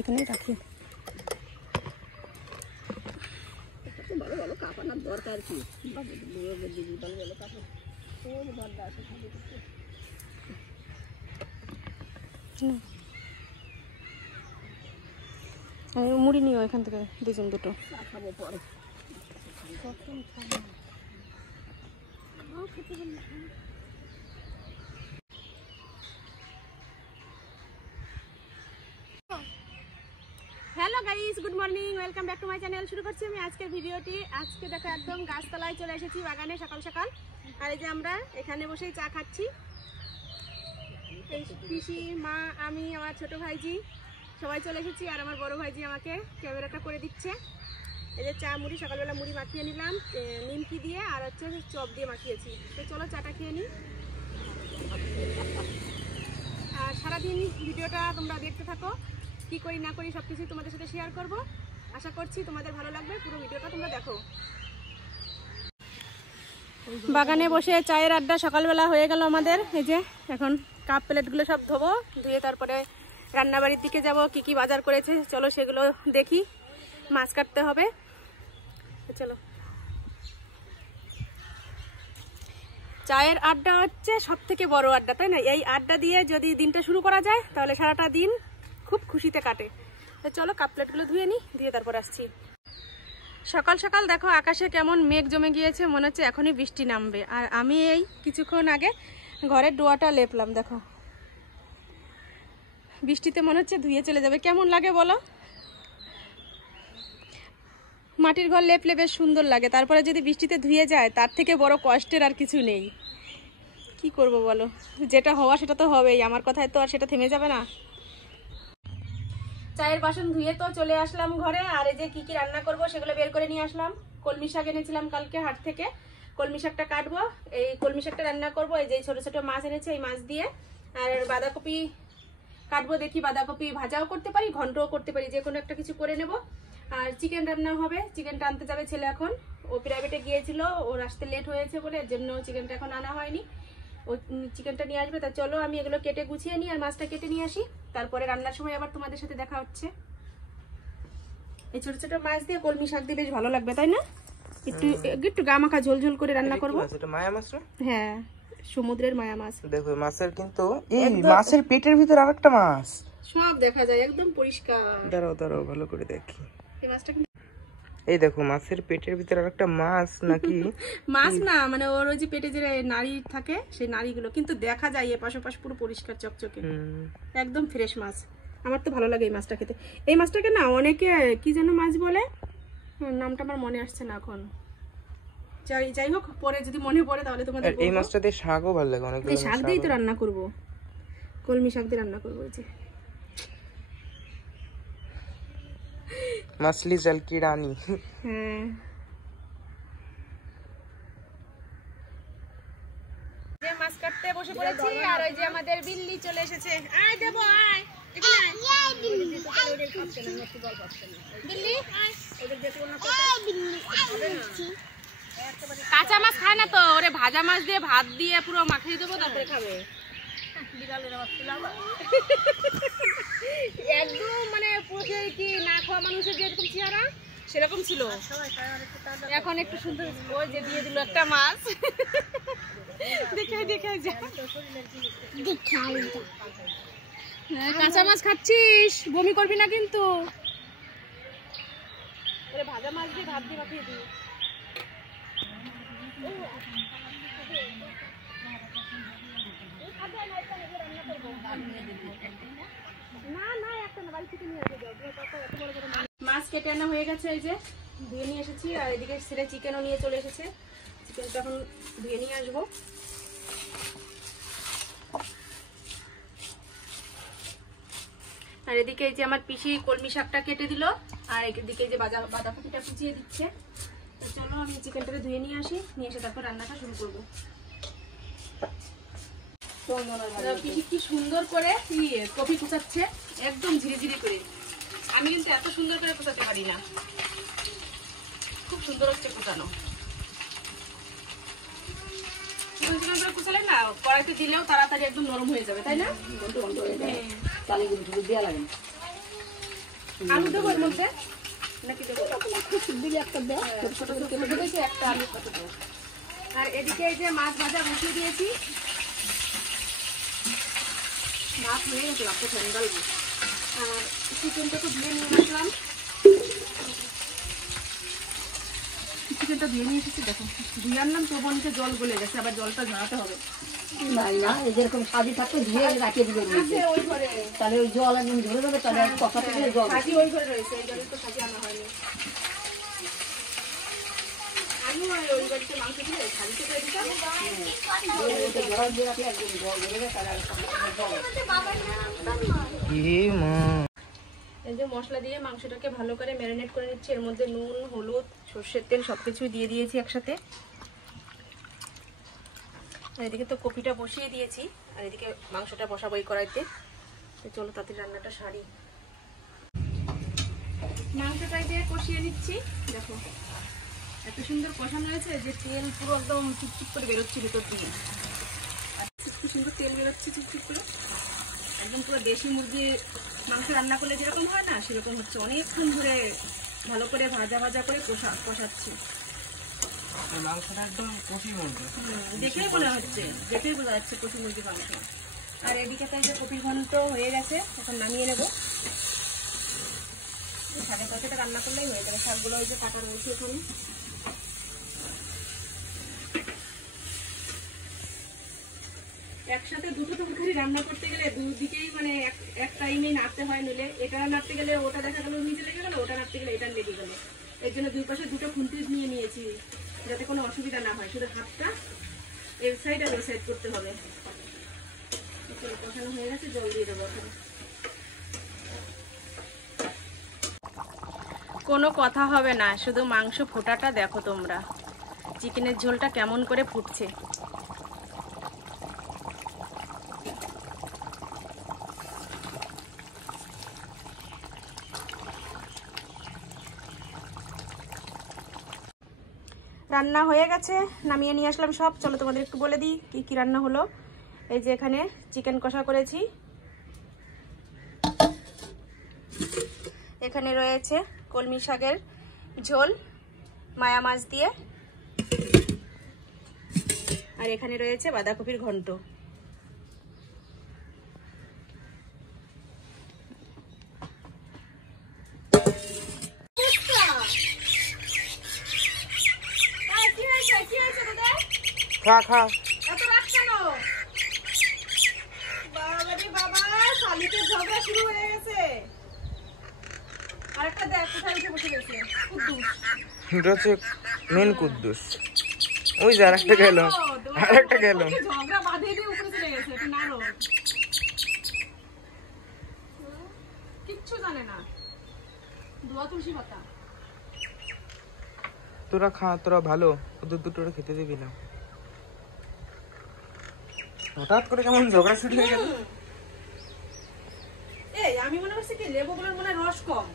এখানেই রাখি। ভালো ভালো কাপানোর দরকার কি, ভালো ভালো কাপড় মুড়ি নিও এখান থেকে দুজন দুটো। খাবো পরে। Hello guys, good morning, welcome back to my channel. শুরু করছি আমি আজকের ভিডিওটি। আজকে দেখো একদম গাছতলায় চলে এসেছি, বাগানে সকাল সকাল। আর এই যে আমরা এখানে বসেই চা খাচ্ছি। এই পিসি, মা, আমি, আমার ছোট ভাইজি সবাই চলে এসেছি। আর আমার বড় ভাইজি আমাকে ক্যামেরাটা করে দিচ্ছে। এই যে চা মুড়ি, সকালবেলা মুড়ি মাখিয়ে নিলাম নিমকি দিয়ে, আর হচ্ছে চপ দিয়ে মাখিয়েছি। তো চলো চাটা খেয়ে নিই। আর সারাদিন ভিডিওটা তোমরা দেখতে থাকো, কি করি না করি সব কিছুই তোমাদের সাথে শেয়ার করব। আশা করছি তোমাদের ভালো লাগবে, পুরো ভিডিওটা তোমরা দেখো। বাগানে বসে চায়ের আড্ডা সকালবেলা হয়ে গেল আমাদের। এই যে এখন কাপ প্লেটগুলো সব ধোবো, ধুয়ে তারপরে রান্নাবাড়ির দিকে যাব। কি কি বাজার করেছে চলো সেগুলো দেখি। মাছ কাটতে হবে, চলো। চায়ের আড্ডা হচ্ছে সব থেকে বড় আড্ডা, তাই না? এই আড্ডা দিয়ে যদি দিনটা শুরু করা যায় তাহলে সারাটা দিন খুব খুশিতে কাটে। তো চলো কাপ প্লেটগুলো ধুয়ে নিই, ধুয়ে তারপর আসছি। সকাল সকাল দেখো আকাশে কেমন মেঘ জমে গিয়েছে, মনে হচ্ছে এখনই বৃষ্টি নামবে। আর আমি এই কিছুক্ষণ আগে ঘরের ডোয়াটা লেপলাম, দেখো বৃষ্টিতে মনে হচ্ছে ধুয়ে চলে যাবে। কেমন লাগে বলো? মাটির ঘর লেপলে বেশ সুন্দর লাগে, তারপরে যদি বৃষ্টিতে ধুয়ে যায় তার থেকে বড় কষ্টের আর কিছু নেই। কি করব বলো, যেটা হওয়া সেটা তো হবেই, আমার কথায় তো আর সেটা থেমে যাবে না। চায়ের বাসন ধুয়ে তো চলে আসলাম ঘরে। আর এই যে কি কি রান্না করব সেগুলো বের করে নিয়ে আসলাম। কলমি শাক এনেছিলাম কালকে হাট থেকে, কলমি শাকটা কাটবো। এই কলমি শাকটা রান্না করব এই যে ছোট ছোট মাছ এনেছে, এই মাছ দিয়ে। আর বাঁধাকপি কাটবো, দেখি বাঁধাকপি ভাজাও করতে পারি, ঘন্টও করতে পারি, যে কোনো একটা কিছু করে নেব। আর চিকেন রান্না হবে, চিকেনটা আনতে যাবে ছেলে এখন। ও প্রাইভেটে গিয়েছিল, ওর আসতে লেট হয়েছে বলে, এর জন্য চিকেনটা এখন আনা হয়নি। ও চিকেনটা নিয়ে আসবে। তা চলো আমি এগুলো কেটে গুছিয়ে নিই আর মাছটা কেটে নিয়ে আসি, তারপরে রান্নার সময় আবার তোমাদের সাথে দেখা হচ্ছে। এই ছোট ছোট মাছ দিয়ে কলমি শাক দিয়ে বেশ ভালো লাগবে, তাই না? একটু একটু গা মাখা ঝোল ঝোল করে রান্না করবো। মায়া মাছ? হ্যাঁ, সমুদ্রের মায়া মাছ। দেখো মাছের কিন্তু এই মাছের পেটের ভিতর আরেকটা মাছ সব দেখা যায়, একদম পরিষ্কার। দাঁড়াও দাঁড়াও ভালো করে দেখি। এই মাছটা এই দেখো মাছের পেটের ভিতর আরেকটা মাছ নাকি? মাছ না, মানে ওর ওই যে পেটে যে নাড়ি থাকে সেই নাড়িগুলো কিন্তু দেখা যায়, এপাশ ওপাশ পুরো পরিষ্কার চকচকে, একদম ফ্রেশ মাছ। আমার তো ভালো লাগে এই মাছটা খেতে। এই মাছটাকে না অনেকে কি যেন মাছ বলে, নামটা আমার মনে আসছে না এখন। যাই হোক, পরে যদি মনে পড়ে তাহলে তোমাদের বলবো। এই মাছটা দিয়ে শাকও ভালো লাগে অনেক। এই শাক দিয়েই তো রান্না করব, কলমি শাক দিয়ে রান্না করবো। এই যে মাছলি জল কি রানী। হ্যাঁ, যে মাছ কাটতে বসে পড়েছি। আর ওই যে আমাদের বিল্লি চলে এসেছে। আয় দেবো, আয় বিল্লি, কাঁচা মাছ খায় না তো, ওরে ভাজা মাছ দিয়ে ভাত দিয়ে পুরো মাখিয়ে দেবো, তারপরে খাবে। একদম মানে কি না খাওয়া মানুষের যেরকম চেহারা সেরকম ছিল, এখন একটু সুন্দর। ওই যে দিয়ে দিল একটা মাছ, দেখে দেখে কাঁচা মাছ খাচ্ছিস, বমি করবি না কিন্তু। ভাজা মাছ দিয়ে ভাত দিয়ে মাখিয়ে দিই। মাছ কেটে আনা হয়ে গেছে, এই যে ধুয়ে নিয়ে এসেছি। আর এদিকে ছেলে চিকেনও নিয়ে চলে এসেছে, চিকেনটা এখন ধুয়ে নিয়ে আসবো। আর এদিকে এই যে আমার পিসি কলমি শাকটা কেটে দিল, আর এদিকে এই যে বাঁধাকপিটা কুচিয়ে দিচ্ছে। তো চলো আমি চিকেনটাকে ধুয়ে নিয়ে আসি, নিয়ে এসে তারপর রান্নাটা শুরু করবো। পিসি কি সুন্দর করে কপি কুচাচ্ছে, একদম ঝিরিঝিরি করে। আমি কিন্তু এত সুন্দর করে কুচাতে পারি না, খুব সুন্দর হচ্ছে কুচানো। কুচালে না কড়াইতে দিলেও তাড়াতাড়ি একদম নরম হয়ে যাবে, তাই না? আলু দেবো এর মধ্যে নাকি দেবো? খুব দিলে একটা দেয় ছোট ছোট কেটে দিয়েছি, একটা আলু কত দেবো। আর এদিকে এই যে মাছ ভাজা বসিয়ে দিয়েছি, মাছ হয়ে গেছে আপনি ঠান্ডা লাগবে। আর চিকেনটা তো ধুয়ে নিয়ে আসলাম, চিকেনটা ধুয়ে নিয়ে এসেছি। দেখো ধুয়ে আনলাম, তো বলছে জল গলে গেছে, আবার জলটা ঝরাতে হবে। না যেরকম সাজি থাকতে ধুয়ে রাখিয়ে দিবে ওই ঘরে তাহলে ওই জল একদম ধরে দেবে তাহলে কষা থেকে জল সাজি ওই ঘরে রয়েছে, এই জলে তো সাজি আনা হয়নি। আমি ওই বাড়িতে মাংস দিয়ে সাজিতে করে দিতাম। জল দিয়ে রাখলে একদম জল ধরে দেবে তাহলে এই যে মশলা দিয়ে মাংসটাকে ভালো করে ম্যারিনেট করে নিচ্ছি। এর মধ্যে নুন, হলুদ, সর্ষের তেল সবকিছু দিয়ে দিয়েছি একসাথে। আর এদিকে তো কপিটা বসিয়ে দিয়েছি, আর এদিকে মাংসটা বসাবো এই কড়াইতে। তো চলো তাতে রান্নাটা সারি। মাংসটাই দিয়ে কষিয়ে নিচ্ছি। দেখো এত সুন্দর কষানো হয়েছে যে তেল পুরো একদম চুপচুপ করে বেরোচ্ছে ভেতর দিয়ে, আর একটু সুন্দর তেল বেরোচ্ছে চুপচুপ করে, একদম পুরো দেশি মুরগি মাংস রান্না করলে যেরকম হয় না সেরকম হচ্ছে। অনেকক্ষণ ধরে ভালো করে ভাজা ভাজা করে কষাচ্ছি। মাংসটা একদম কষি মধ্যে দেখেই মনে হচ্ছে, দেখেই বোঝা যাচ্ছে কষি মুরগির মাংস। আর এদিকে তো এই যে কপির ঘন্ট হয়ে গেছে, এখন নামিয়ে নেবো। শাকের পাতাটা রান্না করলেই হয়ে যাবে। শাকগুলো ওই যে কাটা রয়েছে এখানে। একসাথে দুটো তরকারি রান্না করতে গেলে দুদিকেই মানে এক টাইমে নাড়তে হয়, নইলে এটা নাড়তে গেলে ওটা দেখা গেল নিচে লেগে গেল, ওটা নাড়তে গেলে এটা লেগে গেল। এর জন্য দুই পাশে দুটো খুন্তি নিয়ে নিয়েছি যাতে কোনো অসুবিধা না হয়। শুধু হাতটা এই সাইড আর ওই সাইড করতে হবে। কষানো হয়ে গেছে, জল দিয়ে দেবো এখন। কোনো কথা হবে না, শুধু মাংস ফোটাটা দেখো তোমরা, চিকেনের ঝোলটা কেমন করে ফুটছে। রান্না হয়ে গেছে, নামিয়ে নিয়ে আসলাম সব। চলো তোমাদের একটু বলে দিই কি কি রান্না হলো। এই যে এখানে চিকেন কষা করেছি, এখানে রয়েছে কলমি শাকের ঝোল মায়া মাছ দিয়ে, আর এখানে রয়েছে বাঁধাকপির ঘন্ট। খা খা এত রাগ কেন? বাবারে বাবা, শালিকের ঝগড়া শুরু হয়ে গেছে। আরেকটা দেখ কোথায় উঠে বসে গেছে, কুদ্দুস। এটা হচ্ছে মেন কুদ্দুস। ওই যে আরেকটা গেল, আরেকটা গেল। ঝগড়া বাঁধিয়ে দিয়ে উপরে চলে গেছে, এটা নারদ। কিচ্ছু জানে না, দোয়া তুলসী পাতা। তোরা খা, তোরা ভালো, ওদের দুটো খেতে দিবি না। হঠাৎ করে কেমন ঝগড়া শুরু হয়ে গেল। এই আমি মনে করছি কি লেবুগুলোর মনে রস কম,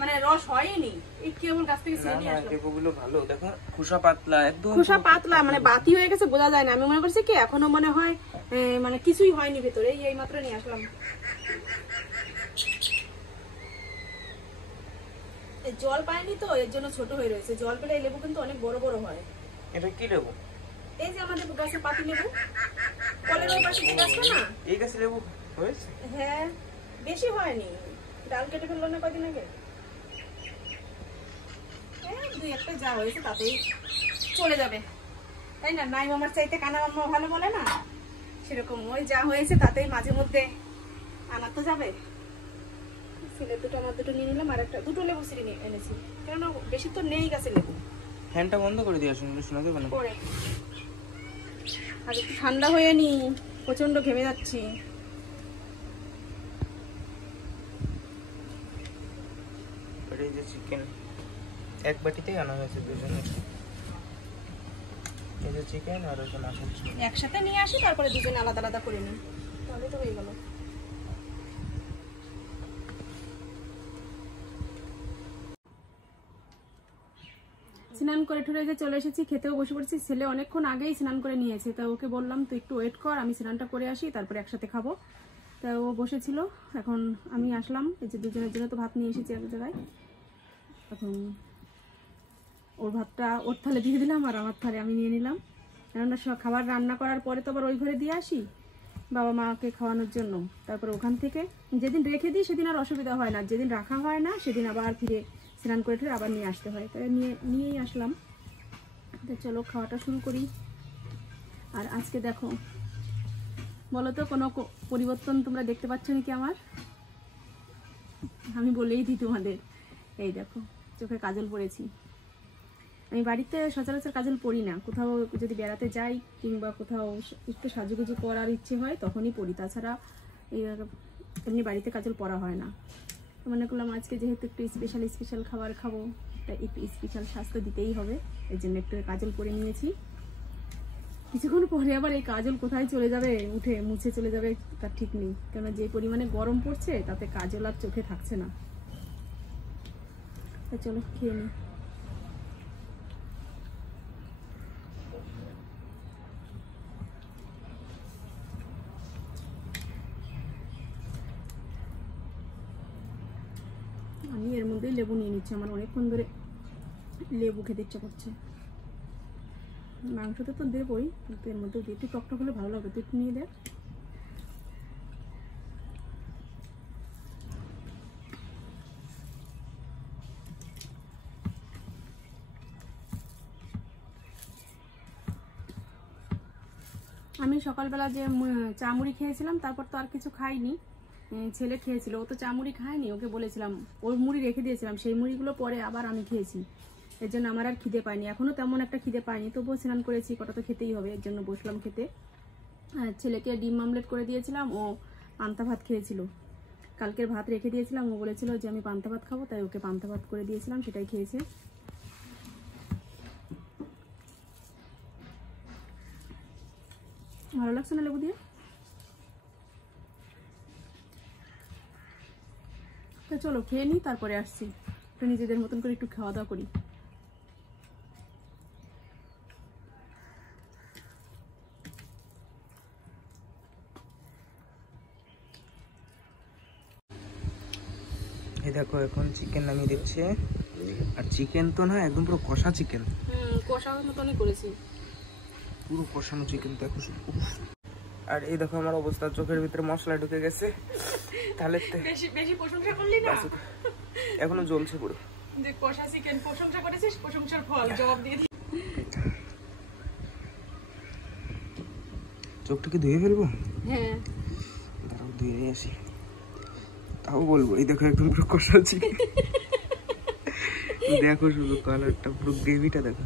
মানে রস হয়নি, এই কেবল গাছ থেকে ছিঁড়ে নিয়ে আসলাম। লেবুগুলো ভালো, দেখো খোসা পাতলা একদম, খোসা পাতলা, মানে বাতি হয়ে গেছে বোঝা যায় না। আমি মনে করছি কি এখনো মনে হয় মানে কিছুই হয়নি ভেতরে, এই মাত্র নিয়ে আসলাম। জল পায়নি তো এর জন্য ছোট হয়ে রয়েছে, জল পেলে এই লেবু কিন্তু অনেক বড় বড় হয়। এটা কি লেবু? এই যে আমাদের গাছের পাতি লেবু, কলের ওই পাশে যে গাছটা না, এই গাছে লেবু হয়েছে? হ্যাঁ বেশি হয়নি, ডাল কেটে ফেললো না কয়দিন আগে। দুই একটা যা হয়েছে তাতেই চলে যাবে, তাই না? নাই মামার চাইতে কানা মামা ভালো বলে না, সেরকম ওই যা হয়েছে তাতেই মাঝে মধ্যে আনা তো যাবে। সিলের দুটো আমার দুটো নিয়ে নিলাম, আর একটা দুটো লেবু সিঁড়ি নিয়ে এনেছি, কেন বেশি তো নেই গাছে লেবু। ফ্যানটা বন্ধ করে দিয়ে আসুন, শোনা যাবে না। করে আর একটু ঠান্ডা হয়ে নি, প্রচন্ড ঘেমে যাচ্ছি। এই যে চিকেন এক বাটিতেই আনা হয়েছে দুজনের, এই যে চিকেন আর ওই যে মাছের ঝোল একসাথে নিয়ে আসি, তারপরে দুজনে আলাদা আলাদা করে নিই, তাহলে তো হয়ে গেল। স্নান করে ঠুরে যে চলে এসেছি, খেতেও বসে পড়েছি। ছেলে অনেকক্ষণ আগেই স্নান করে নিয়েছে, তা ওকে বললাম তুই একটু ওয়েট কর, আমি স্নানটা করে আসি, তারপরে একসাথে খাবো। তা ও বসেছিল, এখন আমি আসলাম, এই যে দুজনের জন্য তো ভাত নিয়ে এসেছি এক জায়গায়। এখন ওর ভাতটা ওর থালে দিয়ে দিলাম আর আমার থালে আমি নিয়ে নিলাম, কেননা খাবার রান্না করার পরে তো আবার ওই ঘরে দিয়ে আসি বাবা মাকে খাওয়ানোর জন্য। তারপরে ওখান থেকে যেদিন রেখে দিই সেদিন আর অসুবিধা হয় না, যেদিন রাখা হয় না সেদিন আবার ফিরে স্নান করে ঠেলে আবার নিয়ে আসতে হয়, তাই নিয়েই আসলাম। তো চলো খাওয়াটা শুরু করি। আর আজকে দেখো, বলো তো কোনো পরিবর্তন তোমরা দেখতে পাচ্ছ নাকি আমার? আমি বলেই দিই তোমাদের, এই দেখো চোখে কাজল পরেছি। আমি বাড়িতে সচরাচর কাজল পরি না, কোথাও যদি বেড়াতে যাই কিংবা কোথাও একটু সাজুগুজু করার ইচ্ছে হয় তখনই পরি, তাছাড়া এমনি বাড়িতে কাজল পরা হয় না। মনে করলাম আজকে যেহেতু একটু স্পেশাল খাবার খাবো, তাই একটু স্পেশাল স্বাস্থ্য দিতেই হবে, এর জন্য একটু কাজল পরে নিয়েছি। কিছুক্ষণ পরে আবার এই কাজল কোথায় চলে যাবে, উঠে মুছে চলে যাবে তার ঠিক নেই, কেন যে পরিমাণে গরম পড়ছে তাতে কাজল আর চোখে থাকছে না। তো চলো খেয়ে নিই। আমি এর মধ্যেই লেবু নিয়ে নিচ্ছি, আমার অনেকক্ষণ ধরে লেবু খেতে ইচ্ছা করছে। মাংসটা তো দেবই, কিন্তু এর মধ্যে একটু টকটক হলে ভালো লাগবে, তুই একটু নিয়ে দেখ। আমি সকালবেলা যে চা মুড়ি খেয়েছিলাম, তারপর তো আর কিছু খাইনি। ছেলে খেয়েছিল, ও তো চা মুড়ি খায়নি, ওকে বলেছিলাম, ওর মুড়ি রেখে দিয়েছিলাম, সেই মুড়িগুলো পরে আবার আমি খেয়েছি, এর জন্য আমার আর খিদে পায়নি, এখনও তেমন একটা খিদে পায়নি, তবুও স্নান করেছি, কটা তো খেতেই হবে, এর জন্য বসলাম খেতে। ছেলেকে ডিম আমলেট করে দিয়েছিলাম, ও পান্তা ভাত খেয়েছিল, কালকের ভাত রেখে দিয়েছিলাম, ও বলেছিল যে আমি পান্তা ভাত খাবো, তাই ওকে পান্তা ভাত করে দিয়েছিলাম, সেটাই খেয়েছে। ভালো লাগছে না লেবু দিয়ে? তো চলো খেয়ে নিই, তারপরে আসছি, তো নিজেদের মতন করে একটু খাওয়া দাওয়া করি। এই দেখো এখন চিকেন নামিয়ে দিচ্ছে, আর চিকেন তো না একদম পুরো কষা চিকেন, কষার মতনই করেছি, পুরো কষানো চিকেন দেখো। আর এই দেখো আমার অবস্থা, চোখের ভিতরে মশলা ঢুকে গেছে, তাহলে বেশি প্রশংসা করলি না, এখনো জ্বলছে পুরো। যে কষা চিকেন প্রশংসা করেছিস, প্রশংসার ফল জবাব দিয়ে দি। চোখটা কি ধুয়ে ফেলবো? হ্যাঁ দাঁড়াও ধুয়ে নিয়ে আসি, তাও বলবো। এই দেখো একদম পুরো কষা চিকেন, দেখো শুধু কালারটা, পুরো গ্রেভিটা দেখো।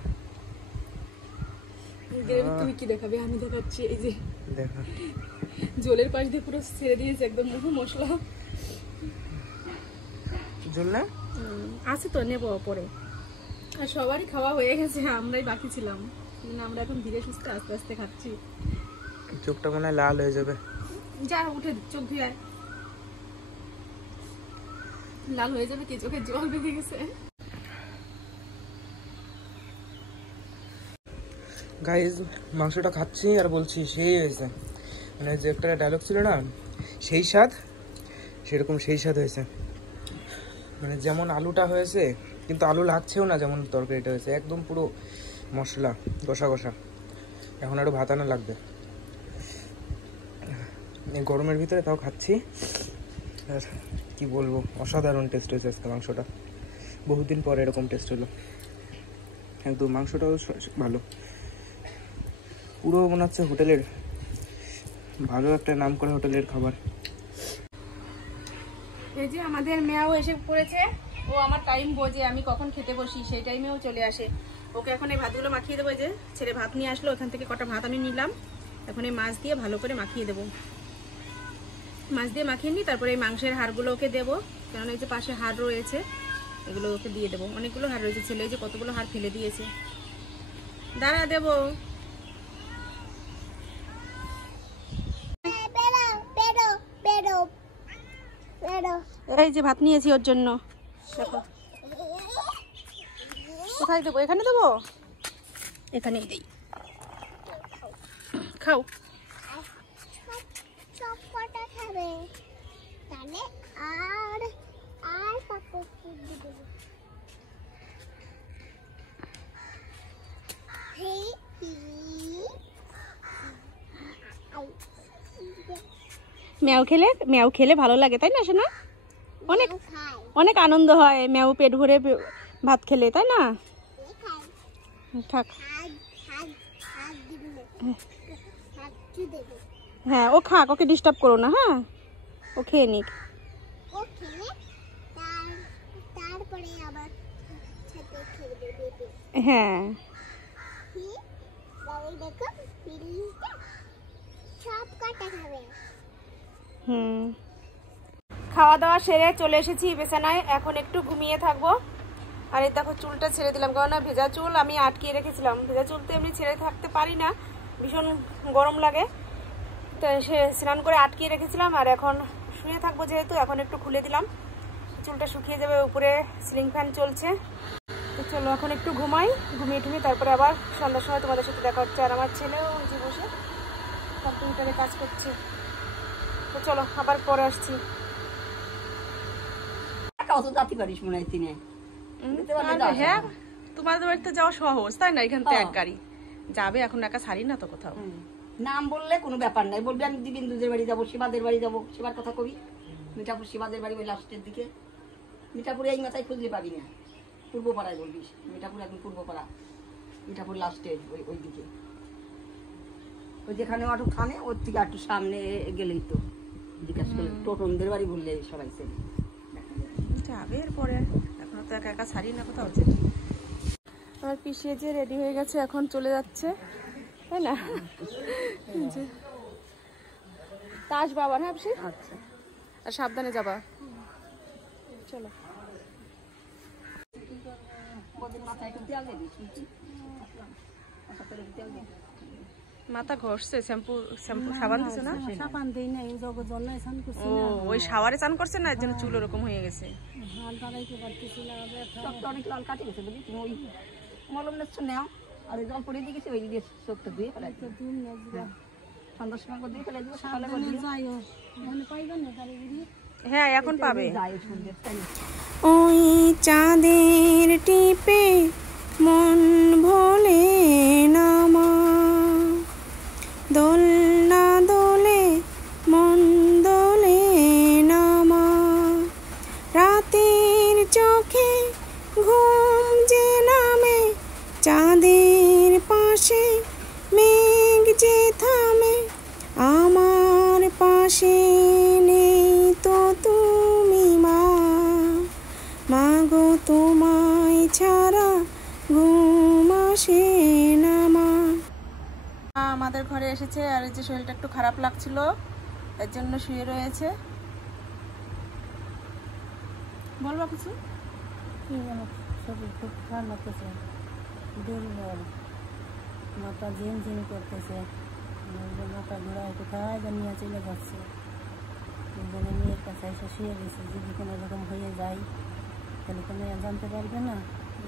গ্রেভি তুই কি দেখাবে, আমি দেখাচ্ছি, এই যে দেখো জলের পাশ দিয়ে পুরো ছেড়ে দিয়েছে একদম মুখে মশলা। জল না আছে তো, নেবো পরে। আর সবারই খাওয়া হয়ে গেছে, আমরাই বাকি ছিলাম, আমরা এখন ধীরে সুস্থে আস্তে আস্তে খাচ্ছি। চোখটা মনে হয় লাল হয়ে যাবে, যা উঠে চোখ ধুয়ে, লাল হয়ে যাবে কি, চোখে জল বেরিয়ে গেছে। গাইজ মাংসটা খাচ্ছি আর বলছি সেই হয়েছে, মানে যে একটা ডায়লগ ছিল না, সেই স্বাদ, সেরকম সেই স্বাদ হয়েছে। মানে যেমন আলুটা হয়েছে, কিন্তু আলু লাগছেও না, যেমন তরকারিটা হয়েছে একদম পুরো মশলা কষা কষা। এখন আরও ভাত আনা লাগবে এই গরমের ভিতরে, তাও খাচ্ছি। আর কি বলবো, অসাধারণ টেস্ট হয়েছে আজকে মাংসটা, বহুদিন পরে এরকম টেস্ট হলো একদম। মাংসটাও ভালো, পুরো মনে হচ্ছে হোটেলের, ভালো একটা নাম করা হোটেলের খাবার। এই যে আমাদের মেয়াও এসে পড়েছে, ও আমার টাইম বোঝে আমি কখন খেতে বসি, সেই টাইমেও চলে আসে। ওকে এখন এই ভাতগুলো মাখিয়ে দেবো, যে ছেলে ভাত নিয়ে আসলো, ওখান থেকে কটা ভাত আমি নিলাম, এখন এই মাছ দিয়ে ভালো করে মাখিয়ে দেবো। মাছ দিয়ে মাখিয়ে নিই, তারপরে এই মাংসের হাড়গুলো ওকে দেবো, কারণ এই যে পাশে হাড় রয়েছে, এগুলো ওকে দিয়ে দেবো। অনেকগুলো হাড় রয়েছে, ছেলে যে কতগুলো হাড় ফেলে দিয়েছে, দাঁড়া দেবো। এই যে ভাত নিয়েছি ওর জন্য, দেখো। কোথায় দেবো, এখানে দেবো, এখানেই দেই, খাও। খাবে তাহলে আর আর পাপা দেবো হে ম্যাও খেলে ভালো লাগে তাই না শোনা? অনেক খাই অনেক আনন্দ হয় ম্যাও পেট ভরে ভাত খেলে তাই না? খাই থাক। হাত হাত হাত দিবি হাত দেবো হ্যাঁ ও খাক, ওকে ডিস্টার্ব করো না। হ্যাঁ ও খেয়ে নিক। ও খেলে তারপরে আবার সাথে খেলবে বেবি হ্যাঁ বাবু দেখো বিড়িটা সব কাটা খাবে হুম। খাওয়া দাওয়া সেরে চলে এসেছি বিছানায়, এখন একটু ঘুমিয়ে থাকবো। আর এই দেখো চুলটা ছেড়ে দিলাম, কারণ ভেজা চুল আমি আটকিয়ে রেখেছিলাম। ভেজা চুল তো এমনি ছেড়ে থাকতে পারি না, ভীষণ গরম লাগে, তো সে স্নান করে আটকিয়ে রেখেছিলাম। আর এখন শুয়ে থাকবো যেহেতু, এখন একটু খুলে দিলাম, চুলটা শুকিয়ে যাবে। উপরে সিলিং ফ্যান চলছে। তো চলো এখন একটু ঘুমাই, ঘুমিয়ে টুমিয়ে তারপরে আবার সন্ধ্যার সময় তোমাদের সাথে দেখা হচ্ছে। আর আমার ছেলেও যে বসে কম্পিউটারে কাজ করছে। তো চলো আবার পরে আসছি। অত যাতে পারিস মনে হয় তিনে হ্যাঁ তোমাদের বাড়িতে যাওয়া সহজ তাই না? এখান থেকে হ্যাঁ। এক গাড়ি যাবে, এখন একা ছাড়ি না তো কোথাও। নাম বললে কোনো ব্যাপার নাই, বলবি আমি দিবিন্দুদের বাড়ি যাবো, শিবাদের বাড়ি যাবো। শিবার কথা কবি, মিঠাপুর শিবাদের বাড়ি ওই লাস্টের দিকে। মিঠাপুরে এই মাথায় খুঁজলে পাবি না, পূর্বপাড়ায় বলবি। মিঠাপুর একদম পূর্বপাড়া, মিঠাপুর লাস্টে ওই দিকে, ওই যেখানে অটো থামে ওর থেকে একটু সামনে গেলেই তো জিজ্ঞাসা করলে টোটনদের বাড়ি বললে সবাই চেনে। যাবে এরপরে, এখন তো একা একা ছাড়ি না কোথাও। আমার পিছিয়ে যে রেডি হয়ে গেছে, এখন চলে যাচ্ছে তাই না? তা আসবা আবার। হ্যাঁ পিসি, আচ্ছা আর সাবধানে যাবা। চলো। মাথায় একটু তেল দিয়ে দিচ্ছি, মাথা ঘষছে, শ্যাম্পু সাবান দিছে না? সাবান দিই না, এই জগৎ জন্য স্নান করছি ও ওই শাওয়ারে চান করছে না, এর জন্য চুল ওরকম হয়ে গেছে। হাল দাঁড়াইতে পারতেছি না, চোখটা অনেক লাল কাটে গেছে বুঝলি। তুমি ওই মলম নিচ্ছ নাও, আর ওই জল পড়ে দিয়ে গেছে, ওই দিয়ে চোখটা ধুয়ে ফেলাই সন্ধ্যার সময় করে দিয়ে ফেলাই দিব, সকালে করে দিয়ে যাইও মানে পাইবেন না তাহলে হ্যাঁ এখন পাবে। যাই সন্ধ্যে তাই না। ওই চাঁদের টিপে মন ভোলে না মা, দোলনা দোলে মন দোলে না মা, রাতের চোখে ঘুম যে নামে, চাঁদের পাশে মেঘ যে থামে, আমার পাশে নেই তো তুমি মা, মাগো তোমায় ছাড়া ঘুম আসে না মা। আমাদের ঘরে এসেছে, আর এই যে শরীরটা একটু খারাপ লাগছিল, এর জন্য শুয়ে রয়েছে। বলবো কিছু? শরীর খুব খারাপ লাগতেছে, দুর্বল, মাথা ঝিমঝিম করতেছে, মাথা ঘোরায় কোথায় নিয়ে চলে যাচ্ছে। মেয়ের কাছে এসে শুয়ে গেছে, যদি কোনো রকম হয়ে যায় তাহলে তো মেয়ে জানতে পারবে না,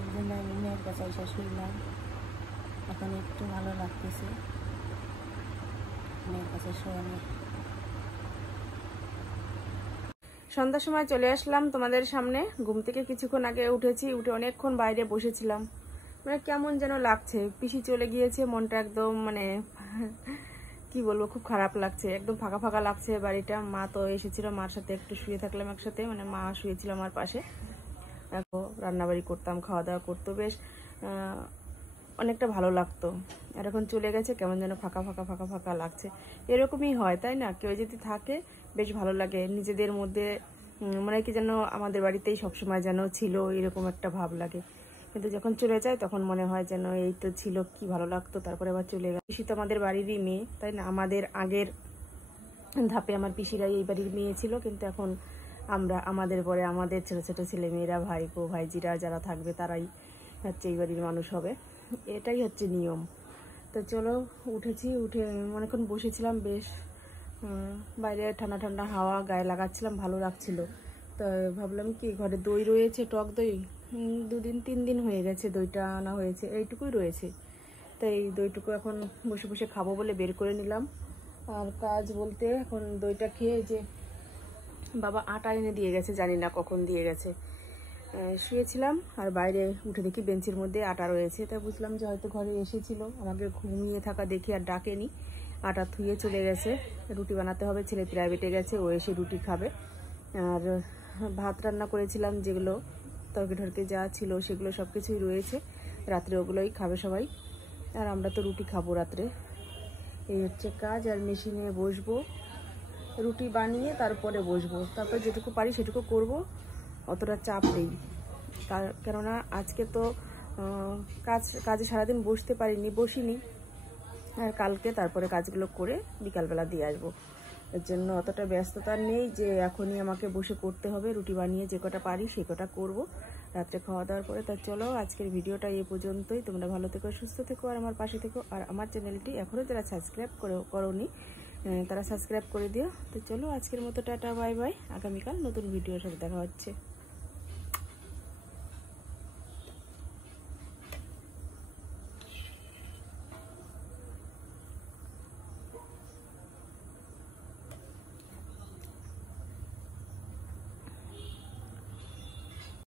এই জন্য আমি মেয়ের কাছে এসে শুইলাম। এখন একটু ভালো লাগতেছে মেয়ের কাছে শোয়ানো। সন্ধ্যার সময় চলে আসলাম তোমাদের সামনে। ঘুম থেকে কিছুক্ষণ আগে উঠেছি, উঠে অনেকক্ষণ বাইরে বসেছিলাম। মানে কেমন যেন লাগছে, পিসি চলে গিয়েছে, মনটা একদম মানে কি বলবো, খুব খারাপ লাগছে, একদম ফাঁকা ফাঁকা লাগছে বাড়িটা। মা তো এসেছিল, মার সাথে একটু শুয়ে থাকলাম একসাথে, মানে মা শুয়েছিল আমার পাশে। রান্নাবাড়ি করতাম, খাওয়া দাওয়া করতো, বেশ অনেকটা ভালো লাগতো। আর এখন চলে গেছে, কেমন যেন ফাঁকা ফাঁকা ফাঁকা ফাঁকা লাগছে। এরকমই হয় তাই না? কেউ যদি থাকে বেশ ভালো লাগে, নিজেদের মধ্যে মনে কি যেন আমাদের বাড়িতেই সবসময় যেন ছিল, এরকম একটা ভাব লাগে। কিন্তু যখন চলে যায় তখন মনে হয় যেন এই তো ছিল, কি ভালো লাগতো, তারপরে আবার চলে গেল। পিসি তো আমাদের বাড়িরই মেয়ে তাই না? আমাদের আগের ধাপে আমার পিসিরাই এই বাড়ির মেয়ে ছিল, কিন্তু এখন আমরা, আমাদের পরে আমাদের ছোট ছোট ছেলে মেয়েরা, ভাইপো ভাইজিরা যারা থাকবে তারাই হচ্ছে এই বাড়ির মানুষ হবে। এটাই হচ্ছে নিয়ম। তো চলো, উঠেছি, উঠে অনেকক্ষণ বসেছিলাম, বেশ বাইরে ঠান্ডা ঠান্ডা হাওয়া গায়ে লাগাচ্ছিলাম, ভালো লাগছিল। তো ভাবলাম কি, ঘরে দই রয়েছে, টক দই, 2-3 দিন হয়ে গেছে দইটা আনা হয়েছে, এইটুকুই রয়েছে। তো এই দইটুকু এখন বসে বসে খাবো বলে বের করে নিলাম। আর কাজ বলতে এখন দইটা খেয়ে যে বাবা আটা এনে দিয়ে গেছে, জানি না কখন দিয়ে গেছে। শুয়েছিলাম আর বাইরে উঠে দেখি বেঞ্চের মধ্যে আটা রয়েছে, তা বুঝলাম যে হয়তো ঘরে এসেছিল, আমাকে ঘুমিয়ে থাকা দেখি আর ডাকেনি, আটা ধুয়ে চলে গেছে। রুটি বানাতে হবে, ছেলে প্রাইভেটে গেছে, ও এসে রুটি খাবে। আর ভাত রান্না করেছিলাম, যেগুলো তরকারি যা ছিল সেগুলো সব কিছুই রয়েছে, রাত্রে ওগুলোই খাবে সবাই, আর আমরা তো রুটি খাবো রাত্রে। এই হচ্ছে কাজ। আর মেশিনে বসবো, রুটি বানিয়ে তারপরে বসবো, তারপর যেটুকু পারি সেটুকু করব, অতটা চাপ নেই। কেননা আজকে তো কাজে সারাদিন বসিনি, আর কালকে তারপরে কাজগুলো করে বিকালবেলা দিয়ে আসবো। এর জন্য অতটা ব্যস্ততা নেই যে এখনই আমাকে বসে করতে হবে, রুটি বানিয়ে যে কটা পারি সে কটা করবো রাত্রে খাওয়া দাওয়ার পরে। তা চলো আজকের ভিডিওটা এই পর্যন্তই। তোমরা ভালো থেকো, সুস্থ থেকো, আর আমার পাশে থেকো। আর আমার চ্যানেলটি এখনও যারা সাবস্ক্রাইব করোনি তারা সাবস্ক্রাইব করে দিও। তো চলো আজকের মতো টাটা, বাই বাই। আগামীকাল নতুন ভিডিওর সাথে দেখা হচ্ছে।